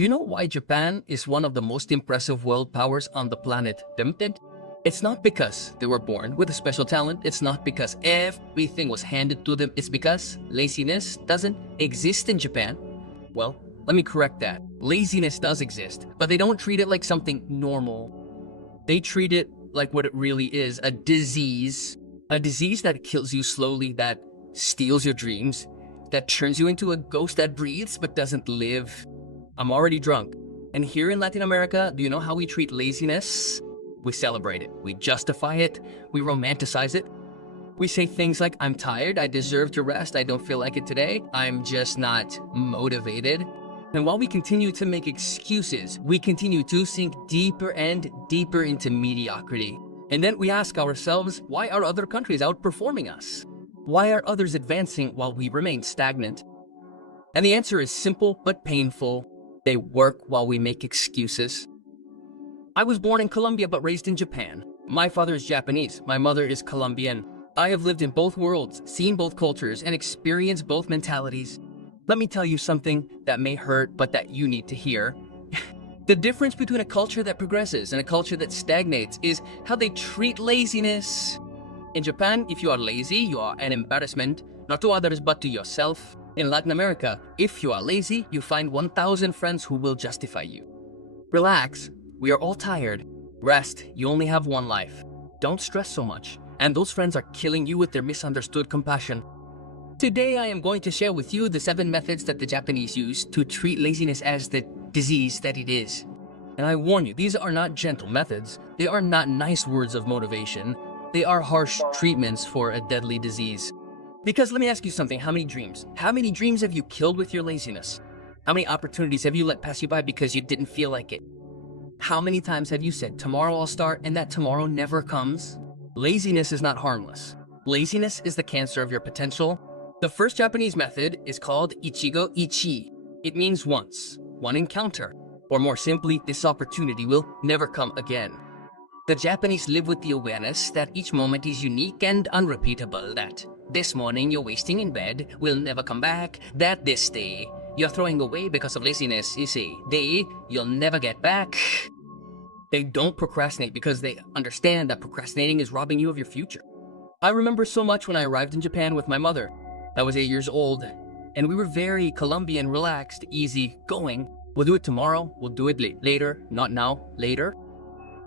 Do you know why Japan is one of the most impressive world powers on the planet? It's not because they were born with a special talent. It's not because everything was handed to them. It's because laziness doesn't exist in Japan. Well, let me correct that. Laziness does exist, but they don't treat it like something normal. They treat it like what it really is, a disease. A disease that kills you slowly, that steals your dreams, that turns you into a ghost that breathes but doesn't live. I'm already drunk. And here in Latin America, do you know how we treat laziness? We celebrate it. We justify it. We romanticize it. We say things like, I'm tired, I deserve to rest, I don't feel like it today, I'm just not motivated. And while we continue to make excuses, we continue to sink deeper and deeper into mediocrity. And then we ask ourselves, why are other countries outperforming us? Why are others advancing while we remain stagnant? And the answer is simple but painful. They work while we make excuses. I was born in Colombia but raised in Japan. My father is Japanese, my mother is Colombian. I have lived in both worlds, seen both cultures, and experienced both mentalities. Let me tell you something that may hurt but that you need to hear. The difference between a culture that progresses and a culture that stagnates is how they treat laziness. In Japan, if you are lazy, you are an embarrassment, not to others but to yourself. In Latin America, if you are lazy, you find 1,000 friends who will justify you. Relax, we are all tired. Rest, you only have one life. Don't stress so much. And those friends are killing you with their misunderstood compassion. Today, I am going to share with you the 7 methods that the Japanese use to treat laziness as the disease that it is. And I warn you, these are not gentle methods. They are not nice words of motivation. They are harsh treatments for a deadly disease. Because let me ask you something, how many dreams? How many dreams have you killed with your laziness? How many opportunities have you let pass you by because you didn't feel like it? How many times have you said, tomorrow I'll start, and that tomorrow never comes? Laziness is not harmless. Laziness is the cancer of your potential. The first Japanese method is called Ichigo Ichi. It means once, one encounter, or more simply, this opportunity will never come again. The Japanese live with the awareness that each moment is unique and unrepeatable, that this morning you're wasting in bed will never come back, that this day you're throwing away because of laziness is a day you'll never get back. They don't procrastinate because they understand that procrastinating is robbing you of your future. I remember so much when I arrived in Japan with my mother. I was 8 years old, and we were very Colombian, relaxed, easy going. We'll do it tomorrow, we'll do it later, not now, later.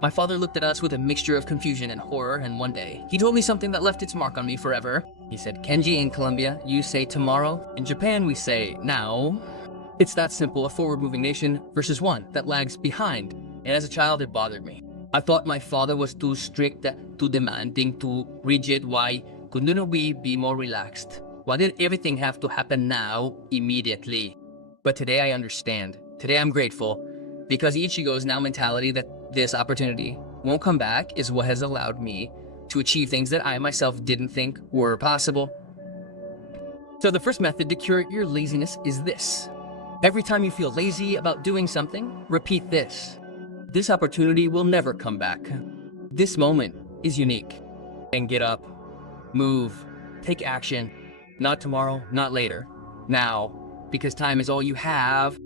My father looked at us with a mixture of confusion and horror, and one day, he told me something that left its mark on me forever. He said, Kenji, in Colombia, you say tomorrow. In Japan, we say now. It's that simple, a forward-moving nation versus one that lags behind. And as a child, it bothered me. I thought my father was too strict, too demanding, too rigid. Why couldn't we be more relaxed? Why did everything have to happen now, immediately? But today I understand. Today I'm grateful, because Ichigo's now mentality that this opportunity won't come back is what has allowed me to achieve things that I myself didn't think were possible. So the first method to cure your laziness is this. Every time you feel lazy about doing something, repeat this. This opportunity will never come back. This moment is unique. And get up, move, take action. Not tomorrow, not later. Now, because time is all you have.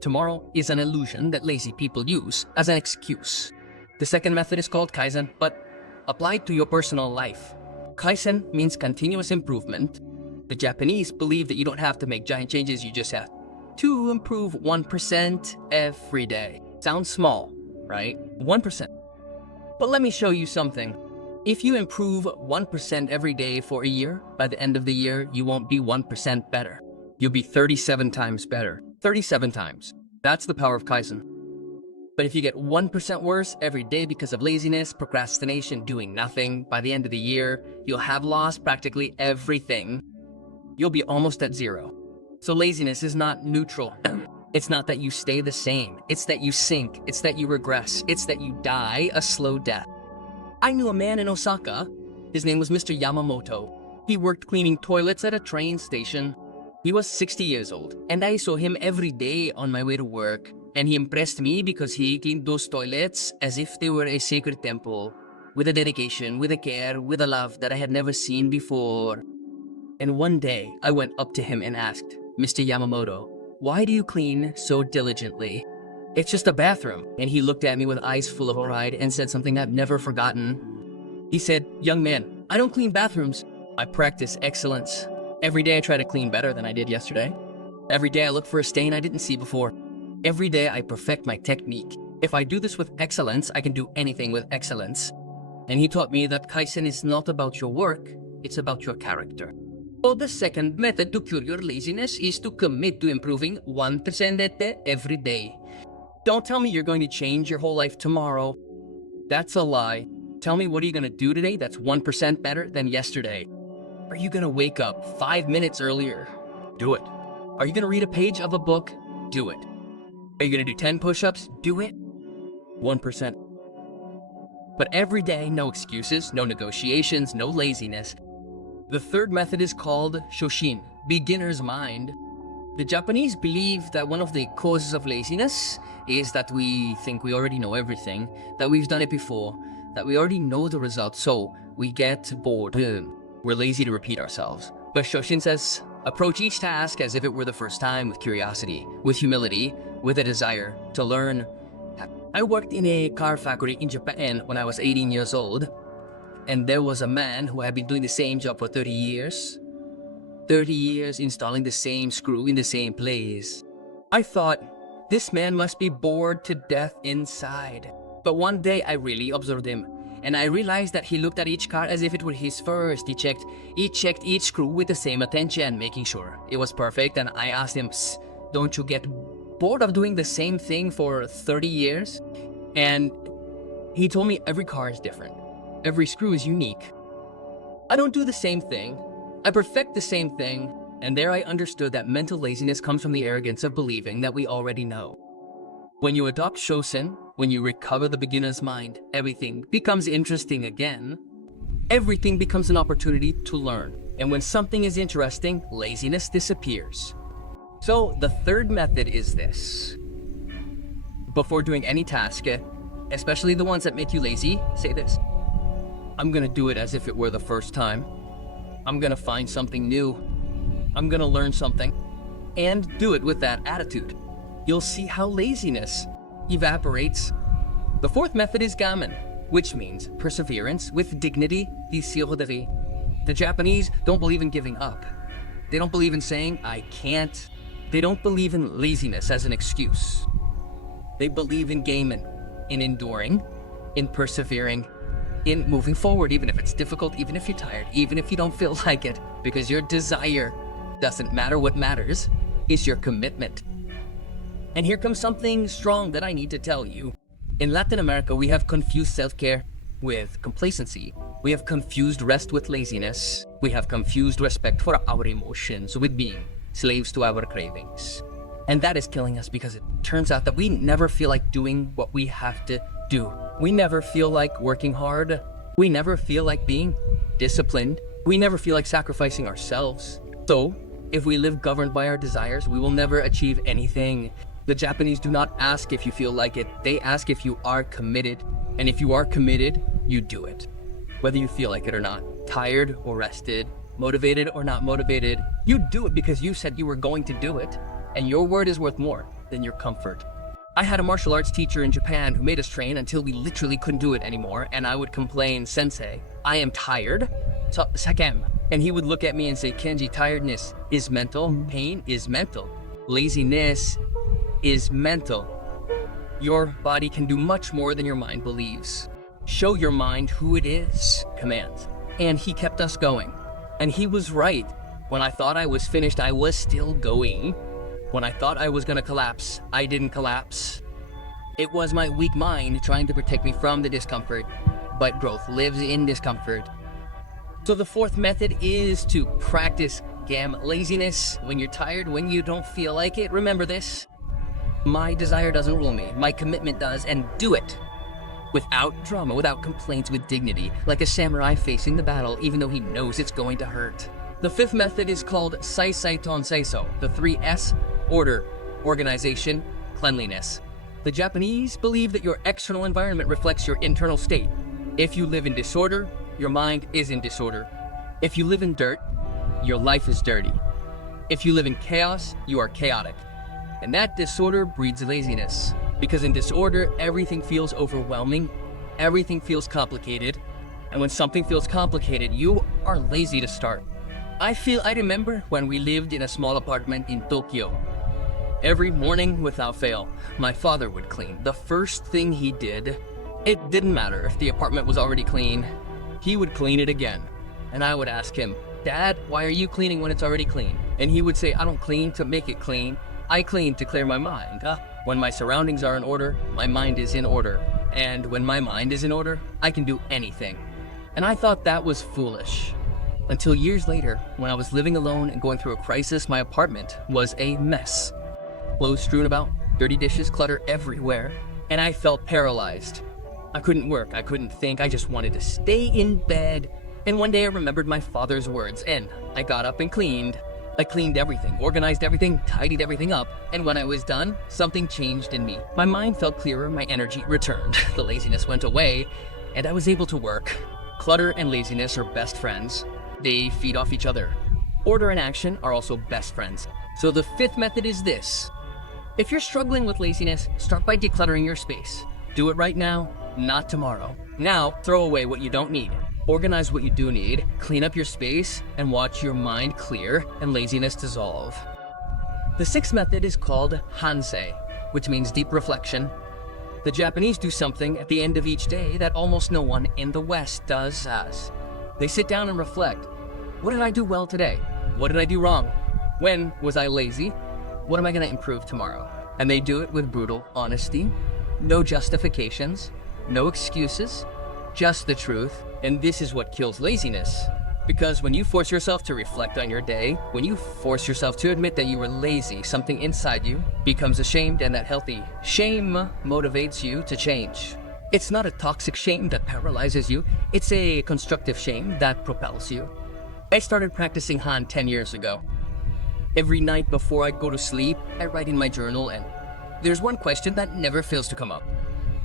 Tomorrow is an illusion that lazy people use as an excuse. The second method is called Kaizen, but applied to your personal life. Kaizen means continuous improvement. The Japanese believe that you don't have to make giant changes, you just have to improve 1% every day. Sounds small, right? 1%. But let me show you something. If you improve 1% every day for a year, by the end of the year, you won't be 1% better. You'll be 37 times better. 37 times. That's the power of Kaizen. But if you get 1% worse every day because of laziness, procrastination, doing nothing, by the end of the year, you'll have lost practically everything. You'll be almost at zero. So laziness is not neutral. It's not that you stay the same. It's that you sink. It's that you regress. It's that you die a slow death. I knew a man in Osaka. His name was Mr. Yamamoto. He worked cleaning toilets at a train station. He was 60 years old, and I saw him every day on my way to work. And he impressed me because he cleaned those toilets as if they were a sacred temple, with a dedication, with a care, with a love that I had never seen before. And one day, I went up to him and asked, Mr. Yamamoto, why do you clean so diligently? It's just a bathroom. And he looked at me with eyes full of pride and said something I've never forgotten. He said, young man, I don't clean bathrooms. I practice excellence. Every day I try to clean better than I did yesterday. Every day I look for a stain I didn't see before. Every day I perfect my technique. If I do this with excellence, I can do anything with excellence. And he taught me that Kaizen is not about your work, it's about your character. So the second method to cure your laziness is to commit to improving 1% every day. Don't tell me you're going to change your whole life tomorrow. That's a lie. Tell me, what are you going to do today that's 1% better than yesterday? Are you going to wake up 5 minutes earlier? Do it. Are you going to read a page of a book? Do it. Are you going to do 10 push-ups? Do it. 1%. But every day, no excuses, no negotiations, no laziness. The third method is called Shoshin, beginner's mind. The Japanese believe that one of the causes of laziness is that we think we already know everything, that we've done it before, that we already know the results, so we get bored. We're lazy to repeat ourselves. But Shoshin says, approach each task as if it were the first time, with curiosity, with humility, with a desire to learn. I worked in a car factory in Japan when I was 18 years old. And there was a man who had been doing the same job for 30 years. 30 years installing the same screw in the same place. I thought, this man must be bored to death inside. But one day I really observed him, and I realized that he looked at each car as if it were his first. He checked each screw with the same attention, making sure it was perfect. And I asked him, don't you get bored of doing the same thing for 30 years? And he told me every car is different. Every screw is unique. I don't do the same thing. I perfect the same thing. And there I understood that mental laziness comes from the arrogance of believing that we already know. When you adopt Shosen, when you recover the beginner's mind, everything becomes interesting again. Everything becomes an opportunity to learn. And when something is interesting, laziness disappears. So the third method is this. Before doing any task, especially the ones that make you lazy, say this. I'm gonna do it as if it were the first time. I'm gonna find something new. I'm gonna learn something. And do it with that attitude. You'll see how laziness evaporates. The fourth method is gamen, which means perseverance with dignity, discipline. The Japanese don't believe in giving up. They don't believe in saying, I can't. They don't believe in laziness as an excuse. They believe in gamen, in enduring, in persevering, in moving forward, even if it's difficult, even if you're tired, even if you don't feel like it, because your desire doesn't matter. What matters is your commitment. And here comes something strong that I need to tell you. In Latin America, we have confused self-care with complacency. We have confused rest with laziness. We have confused respect for our emotions with being slaves to our cravings. And that is killing us, because it turns out that we never feel like doing what we have to do. We never feel like working hard. We never feel like being disciplined. We never feel like sacrificing ourselves. So, if we live governed by our desires, we will never achieve anything. The Japanese do not ask if you feel like it. They ask if you are committed. And if you are committed, you do it. Whether you feel like it or not. Tired or rested, motivated or not motivated, you do it because you said you were going to do it. And your word is worth more than your comfort. I had a martial arts teacher in Japan who made us train until we literally couldn't do it anymore, and I would complain, Sensei, I am tired. So, Sakem. And he would look at me and say, Kenji, tiredness is mental, pain is mental, laziness is mental. Your body can do much more than your mind believes. Show your mind who it is, commands. And he kept us going. And he was right. When I thought I was finished, I was still going. When I thought I was gonna collapse, I didn't collapse. It was my weak mind trying to protect me from the discomfort, but growth lives in discomfort. So the fourth method is to practice laziness. When you're tired, when you don't feel like it, remember this. My desire doesn't rule me, my commitment does, and do it. Without drama, without complaints, with dignity, like a samurai facing the battle, even though he knows it's going to hurt. The fifth method is called Sai Ton Seiso, the 3 S. Order, organization, cleanliness. The Japanese believe that your external environment reflects your internal state. If you live in disorder, your mind is in disorder. If you live in dirt, your life is dirty. If you live in chaos, you are chaotic. And that disorder breeds laziness. Because in disorder, everything feels overwhelming, everything feels complicated, and when something feels complicated, you are lazy to start. I remember when we lived in a small apartment in Tokyo. Every morning, without fail, my father would clean. The first thing he did, it didn't matter if the apartment was already clean, he would clean it again. And I would ask him, "Dad, why are you cleaning when it's already clean?" And he would say, "I don't clean to make it clean. I clean to clear my mind. When my surroundings are in order, my mind is in order. And when my mind is in order, I can do anything." And I thought that was foolish. Until years later, when I was living alone and going through a crisis, my apartment was a mess. Clothes strewn about, dirty dishes, clutter everywhere, and I felt paralyzed. I couldn't work, I couldn't think, I just wanted to stay in bed. And one day I remembered my father's words, and I got up and cleaned. I cleaned everything, organized everything, tidied everything up, and when I was done, something changed in me. My mind felt clearer, my energy returned, the laziness went away, and I was able to work. Clutter and laziness are best friends. They feed off each other. Order and action are also best friends. So the fifth method is this. If you're struggling with laziness, start by decluttering your space. Do it right now, not tomorrow. Now, throw away what you don't need. Organize what you do need, clean up your space, and watch your mind clear and laziness dissolve. The sixth method is called hansei, which means deep reflection. The Japanese do something at the end of each day that almost no one in the West does. They sit down and reflect. What did I do well today? What did I do wrong? When was I lazy? What am I going to improve tomorrow? And they do it with brutal honesty, no justifications, no excuses, just the truth. And this is what kills laziness. Because when you force yourself to reflect on your day, when you force yourself to admit that you were lazy, something inside you becomes ashamed, and that healthy shame motivates you to change. It's not a toxic shame that paralyzes you, it's a constructive shame that propels you. I started practicing Han 10 years ago. Every night before I go to sleep, I write in my journal, and there's one question that never fails to come up.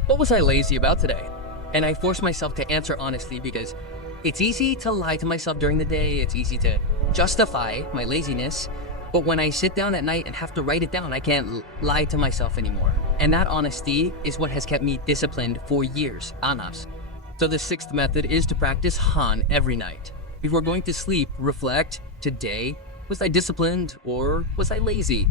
What was I lazy about today? And I force myself to answer honestly, because it's easy to lie to myself during the day, it's easy to justify my laziness, but when I sit down at night and have to write it down, I can't lie to myself anymore. And that honesty is what has kept me disciplined for years, anas. So the sixth method is to practice Han every night. Before going to sleep, reflect, today, was I disciplined or was I lazy?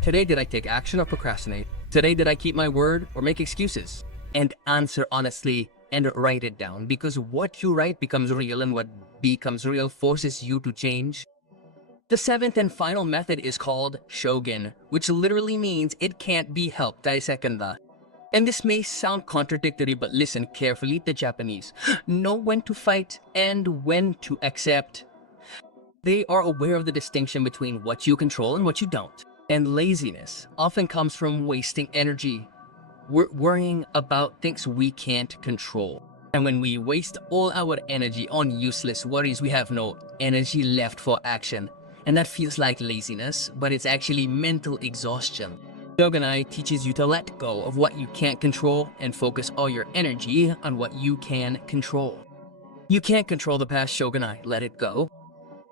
Today, did I take action or procrastinate? Today, did I keep my word or make excuses? And answer honestly and write it down, because what you write becomes real, and what becomes real forces you to change. The seventh and final method is called shogun, which literally means it can't be helped. Daisekanda. And this may sound contradictory, but listen carefully. The Japanese know when to fight and when to accept. They are aware of the distinction between what you control and what you don't. And laziness often comes from wasting energy. We're worrying about things we can't control. And when we waste all our energy on useless worries, we have no energy left for action. And that feels like laziness, but it's actually mental exhaustion. Shogunai teaches you to let go of what you can't control and focus all your energy on what you can control. You can't control the past, Shogunai, let it go.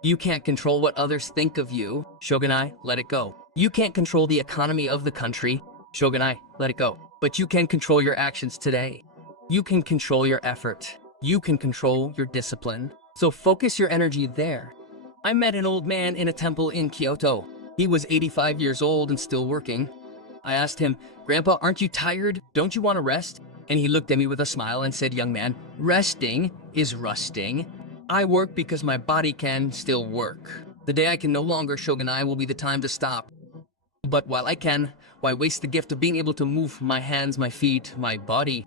You can't control what others think of you, Shogunai, let it go. You can't control the economy of the country, Shogunai, let it go. But you can control your actions today. You can control your effort. You can control your discipline. So focus your energy there. I met an old man in a temple in Kyoto. He was 85 years old and still working. I asked him, "Grandpa, aren't you tired? Don't you want to rest?" And he looked at me with a smile and said, "Young man, resting is rusting. I work because my body can still work. The day I can no longer, Shogunai, will be the time to stop. But while I can, why waste the gift of being able to move my hands, my feet, my body?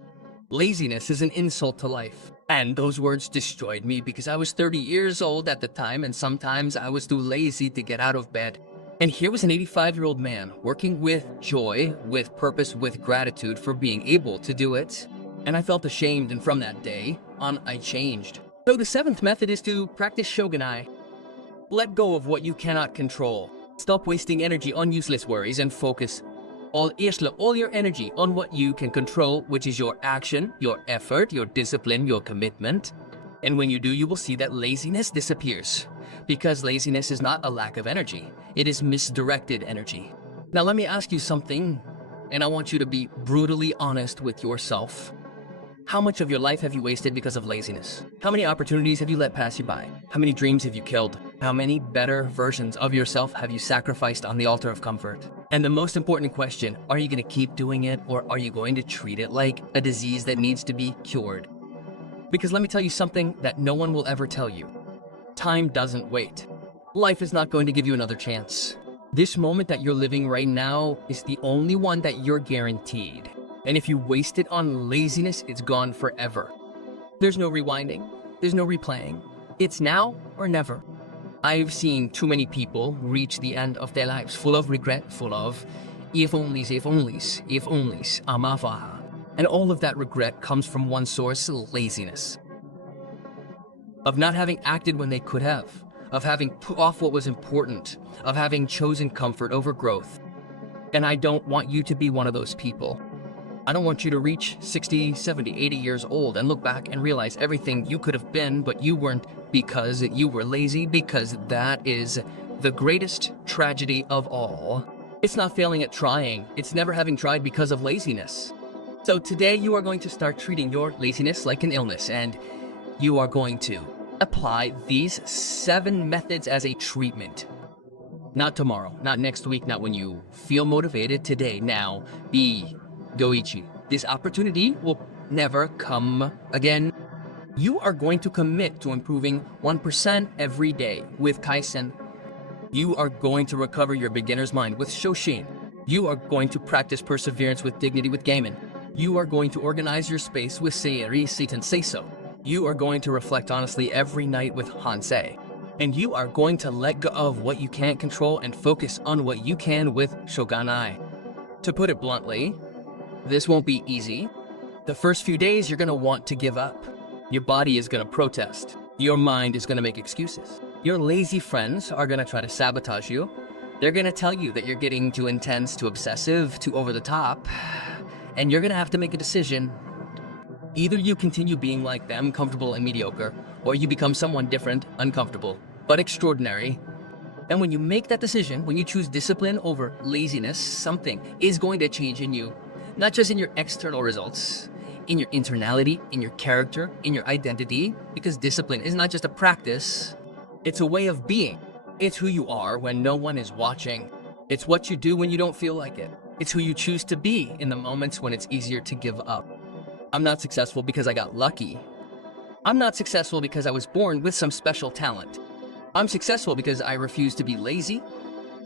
Laziness is an insult to life." And those words destroyed me, because I was 30 years old at the time, and sometimes I was too lazy to get out of bed. And here was an 85-year-old man working with joy, with purpose, with gratitude for being able to do it. And I felt ashamed, and from that day on, I changed. So the seventh method is to practice shogunai. Let go of what you cannot control. Stop wasting energy on useless worries and focus all your energy on what you can control, which is your action, your effort, your discipline, your commitment. And when you do, you will see that laziness disappears. Because laziness is not a lack of energy, it is misdirected energy. Now let me ask you something, and I want you to be brutally honest with yourself. How much of your life have you wasted because of laziness? How many opportunities have you let pass you by? How many dreams have you killed? How many better versions of yourself have you sacrificed on the altar of comfort? And the most important question, are you going to keep doing it, or are you going to treat it like a disease that needs to be cured? Because let me tell you something that no one will ever tell you. Time doesn't wait. Life is not going to give you another chance. This moment that you're living right now is the only one that you're guaranteed. And if you waste it on laziness, it's gone forever. There's no rewinding. There's no replaying. It's now or never. I've seen too many people reach the end of their lives full of regret, full of if onlys, amafaha. And all of that regret comes from one source, laziness. Of not having acted when they could have, of having put off what was important, of having chosen comfort over growth. And I don't want you to be one of those people. I don't want you to reach 60, 70, 80 years old and look back and realize everything you could have been, but you weren't because you were lazy, because that is the greatest tragedy of all. It's not failing at trying. It's never having tried because of laziness. So today you are going to start treating your laziness like an illness, and you are going to apply these 7 methods as a treatment. Not tomorrow, not next week, not when you feel motivated. Today, now, be Goichi. This opportunity will never come again. You are going to commit to improving 1% every day with Kaizen. You are going to recover your beginner's mind with Shoshin. You are going to practice perseverance with dignity with Gaiman. You are going to organize your space with Seiri Seiten Seiso. You are going to reflect honestly every night with Hansei. And you are going to let go of what you can't control and focus on what you can with Shoganai. To put it bluntly, this won't be easy. The first few days, you're gonna want to give up. Your body is gonna protest. Your mind is gonna make excuses. Your lazy friends are gonna try to sabotage you. They're gonna tell you that you're getting too intense, too obsessive, too over the top. And you're gonna have to make a decision. Either you continue being like them, comfortable and mediocre, or you become someone different, uncomfortable, but extraordinary. And when you make that decision, when you choose discipline over laziness, something is going to change in you. Not just in your external results, in your internality, in your character, in your identity, because discipline is not just a practice, it's a way of being. It's who you are when no one is watching. It's what you do when you don't feel like it. It's who you choose to be in the moments when it's easier to give up. I'm not successful because I got lucky. I'm not successful because I was born with some special talent. I'm successful because I refuse to be lazy,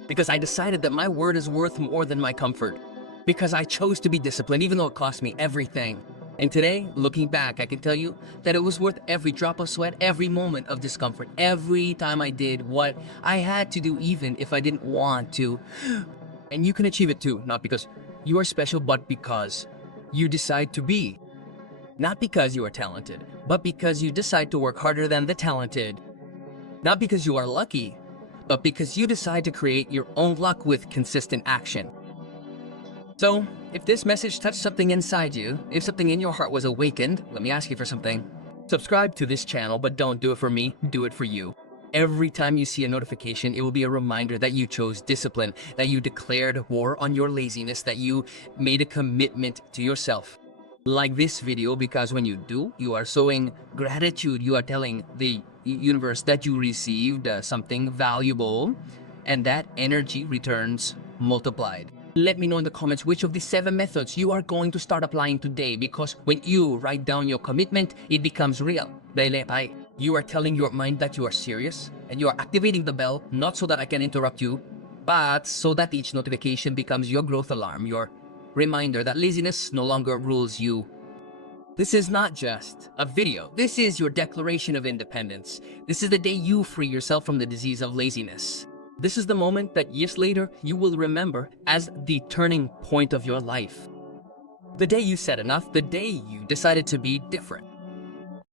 because I decided that my word is worth more than my comfort. Because I chose to be disciplined, even though it cost me everything. And today, looking back, I can tell you that it was worth every drop of sweat, every moment of discomfort, every time I did what I had to do, even if I didn't want to. And you can achieve it too, not because you are special, but because you decide to be. Not because you are talented, but because you decide to work harder than the talented. Not because you are lucky, but because you decide to create your own luck with consistent action. So, if this message touched something inside you, if something in your heart was awakened, let me ask you for something. Subscribe to this channel, but don't do it for me, do it for you. Every time you see a notification, it will be a reminder that you chose discipline, that you declared war on your laziness, that you made a commitment to yourself. Like this video, because when you do, you are showing gratitude. You are telling the universe that you received something valuable, and that energy returns multiplied. Let me know in the comments which of the 7 methods you are going to start applying today, because when you write down your commitment, it becomes real. You are telling your mind that you are serious, and you are activating the bell, not so that I can interrupt you, but so that each notification becomes your growth alarm, your reminder that laziness no longer rules you. This is not just a video. This is your declaration of independence. This is the day you free yourself from the disease of laziness. This is the moment that years later you will remember as the turning point of your life. The day you said enough, the day you decided to be different.